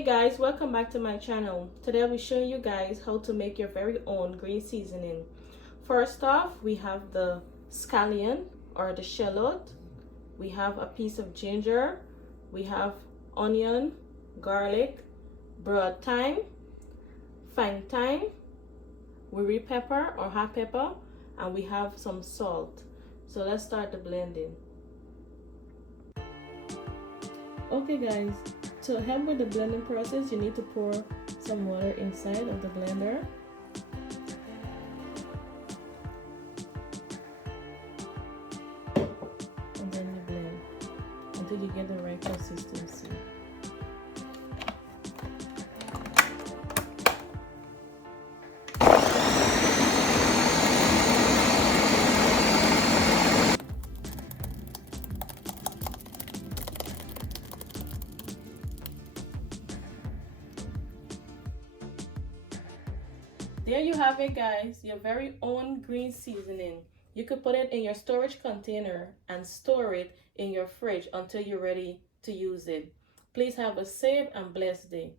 Hey guys, welcome back to my channel. Today I'll be showing you guys how to make your very own green seasoning. First off, we have the scallion or the shallot. We have a piece of ginger. We have onion, garlic, broad thyme, fine thyme, Wiri pepper or hot pepper, and we have some salt. So let's start the blending. Okay guys, to help with the blending process, you need to pour some water inside of the blender. And then you blend until you get the right consistency. There you have it guys, your very own green seasoning. You could put it in your storage container and store it in your fridge until you're ready to use it. Please have a safe and blessed day.